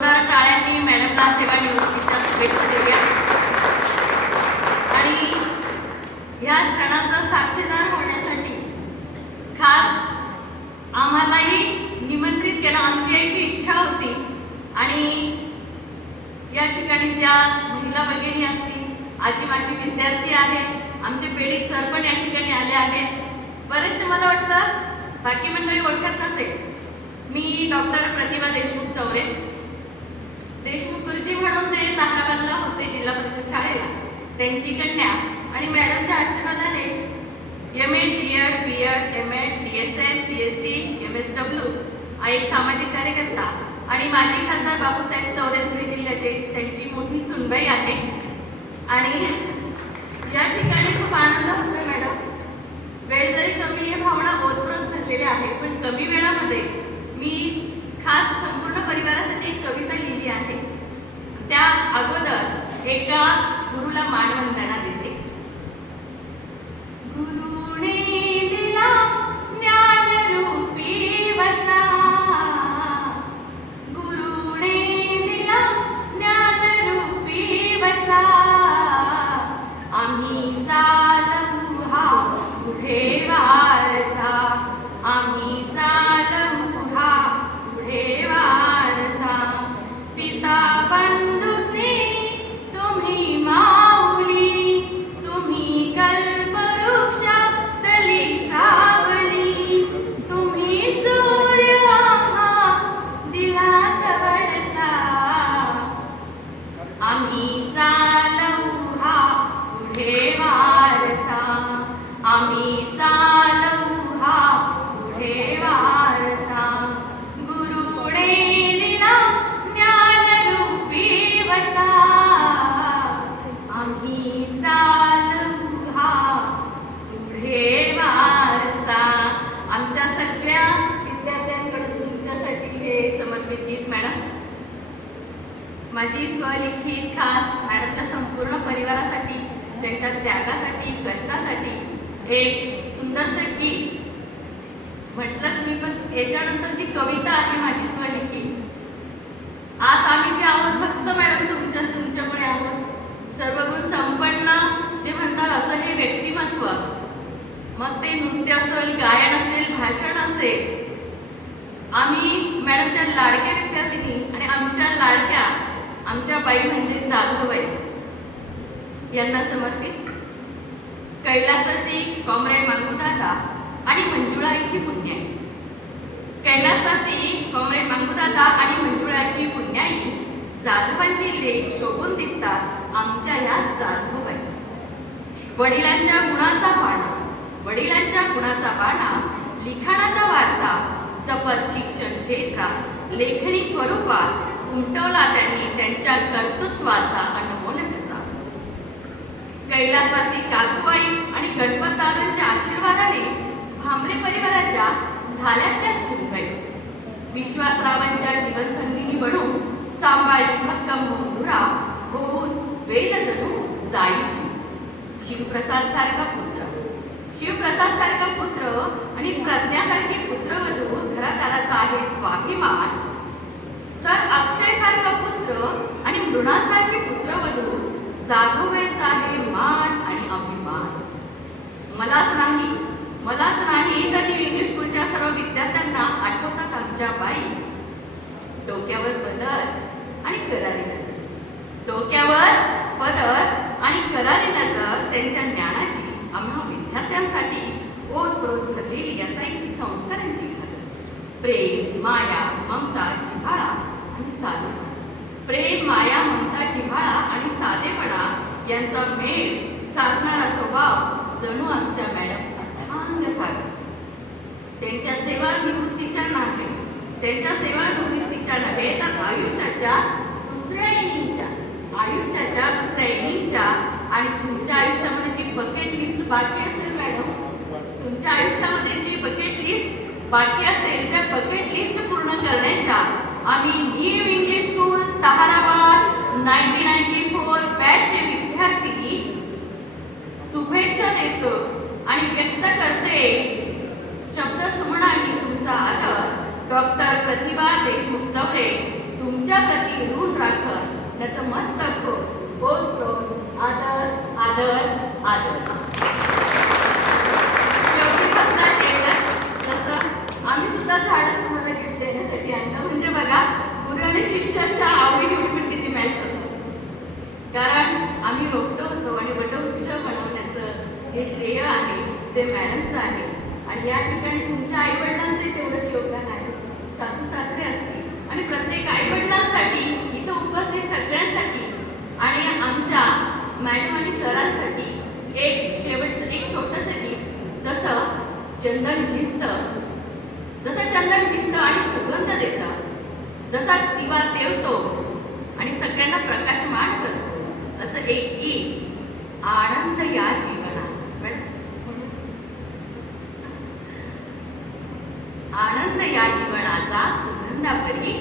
टाळ्यांनी मॅडमला सेवानिवृत्तीच्या शुभेच्छा देऊया. आणि या क्षणाचा साक्षीदार होण्यासाठी खास आम्हालाही निमंत्रित केलं. आमची यायची इच्छा होती आणि या ठिकाणी ज्या महिला भगिनी असतील, आजी माझी विद्यार्थी आहेत, आमचे पेडी सर पण या ठिकाणी आले आहेत. बरेचसे मला वाटतं बाकी मंडळी ओळखत नसेल. मी डॉक्टर प्रतिभा देशमुख चौरे, देशमुख गुरुजी म्हणून जे ताहराबादला होते जिल्हा परिषद शाळेला, त्यांची कन्या आणि मॅडमच्या आशीर्वादाने MA, DEd, BEd, MAd, DSL, PhD, MSW एक सामाजिक कार्यकर्ता आणि माजी खासदार बापूसाहेब चौरे पुणे जिल्ह्याचे त्यांची मोठी सुनबाई आहे. आणि या ठिकाणी खूप आनंद होतोय मॅडम. वेळ जरी कमी आहे, भावना ओतप्रोत भरलेल्या आहे, पण कमी वेळामध्ये मी खास संपूर्ण परिवारासाठी एक कविता लिहिली आहे. त्या अगोदर एका गुरुला मानवंदना देते. गुरुने दिला ज्ञानरूपी वसा, गुरुने दिला ज्ञानरूपी वसा, आम्ही चालवू हा पुढे वारसा, आम्ही चालवू हा पुढे वारसा. पिता बंधू स्नेही तुम्ही माऊली, तुम्ही कल्पवृक्ष तली सावली, तुम्ही सूर्य आम्हा दिला कवडसा, आम्ही चालवू हा पुढे वारसा, आम्ही चालवू हा पुढे वारसा. गुरुने दिला ज्ञानरूपी वसा, आम्ही चालवू हा पुढे वारसा. आमच्या सगळ्या विद्यार्थ्यांकडून तुमच्यासाठी हे समर्पित गीत मॅडम. माझी स्वलिखित खास मॅडमच्या संपूर्ण परिवारासाठी, त्यांच्या त्यागासाठी, कष्टासाठी एक सुंदरसे गीत. म्हटलंच मी, पण याच्यानंतरची कविता आहे माझी स्वलिखित. आज आम्ही जे आहोत फक्त मॅडम तुमच्यामुळे आहोत. सर्वगुण संपन्न जे म्हणतात असं हे व्यक्तिमत्व, मग ते नृत्य असेल, गायन असेल, भाषण असेल, आम्ही मॅडमच्या लाडक्या विद्यार्थिनी आणि आमच्या बाई म्हणजे जाधवबाई यांना समर्पित. कैलासवासी कॉम्रेड मांगूदादा आणि मंजुळाईची पुण्याई. कैलासवासी कॉम्रेड मांगूदादा आणि मंजुळाईची पुण्याई, जाधवांची लेख शोभून दिसतात आमच्या या जाधवबाई. वडिलांच्या गुणाचा बाणा, लिखाणाचा वारसा जपत शिक्षण क्षेत्रात लेखणी स्वरूपात उमटवला त्यांनी त्यांच्या कर्तृत्वाचा अनमोल ठसा. कैलासवासी कासूबाई आणि गणपतदादांच्या आशीर्वादाने भांबरे परिवाराच्या झाल्या त्या सुनबाई. विश्वासरावांच्या जीवनसंगिनी बनून सांभाळली भक्कम मुंडुरा होऊन वेल जणू जाई. शिवप्रसाद सारखा पुत्र आणि प्रज्ञासारखी पुत्रवधू घरादाराचा आहे स्वाभिमान, तर अक्षय सारखा पुत्र आणि मृणासारखी पुत्रवधू जाधवबाईंचा आहे मान आणि अभिमान. मलाच नाही तर न्यू इंग्लिश स्कूलच्या सर्व विद्यार्थ्यांना आठवतात आमच्या बाई. डोक्यावर पदर आणि करारी नजर, डोक्यावर पदर आणि करारी नजर, त्यांच्या ज्ञानाची आम्हा विद्यार्थ्यांसाठी ओतप्रोत भरलेली असायची संस्कारांची घरं. प्रेम, माया, ममता, जिव्हाळा आणि साधेपणा, प्रेम, माया, ममता, जिव्हाळा आणि साधेपणा यांचा मेळ साधणारा स्वभाव जणू आमच्या मॅडम अथांग सागर. त्यांच्या सेवानिवृत्तीच्या नव्हे तर आयुष्याच्या दुसऱ्या इनिंगच्या आणि तुमच्या आयुष्यामध्ये जी बकेट लिस्ट बाकी असेल मॅडम, तुमच्या आयुष्यामध्ये जी बकेट लिस्ट बाकी असेल त्या बकेट लिस्ट पूर्ण करण्याच्या आम्ही न्यू इंग्लिश स्कूल ताहराबाद 1994 बॅचचे विद्यार्थी शुभेच्छा देतो आणि व्यक्त करते शब्द सुमनांनी तुमचा आदर. डॉक्टर प्रतिभा देशमुख चौरे, तुमच्या तुमच्या प्रती ऋण राखत नतमस्तक हो. बोल क्रोध आदर आदर आदर. शेवटी फक्त एकच, तसं आम्ही सुद्धा झाडच तुम्हाला गिफ्ट देण्यासाठी आणलं. म्हणजे बघा, गुरु आणि शिष्याच्या आवडीनिवडी पण किती मॅच होतं. कारण आम्ही रोपटं होतो आणि वटवृक्ष बनवण्याचं जे श्रेय आहे ते मॅडमचं आहे. आणि या ठिकाणी तुमच्या आईवडिलांचंही तेवढंच योगदान आहे. सासू सासरे असतील आणि प्रत्येक आईवडिलांसाठी, इथं उपस्थित सगळ्यांसाठी आणि आमच्या मॅडम आणि सरांसाठी एक शेवटचं एक छोटंसं गिफ्ट. जसं चंदन झिजतं आणि सुगंध देतं, जसा दिवा तेवतो आणि सगळ्यांना प्रकाशमान करतो, असं एक गीत आनंद या जीवनाचा. आनंद या जीवनाचा सुगंधापरी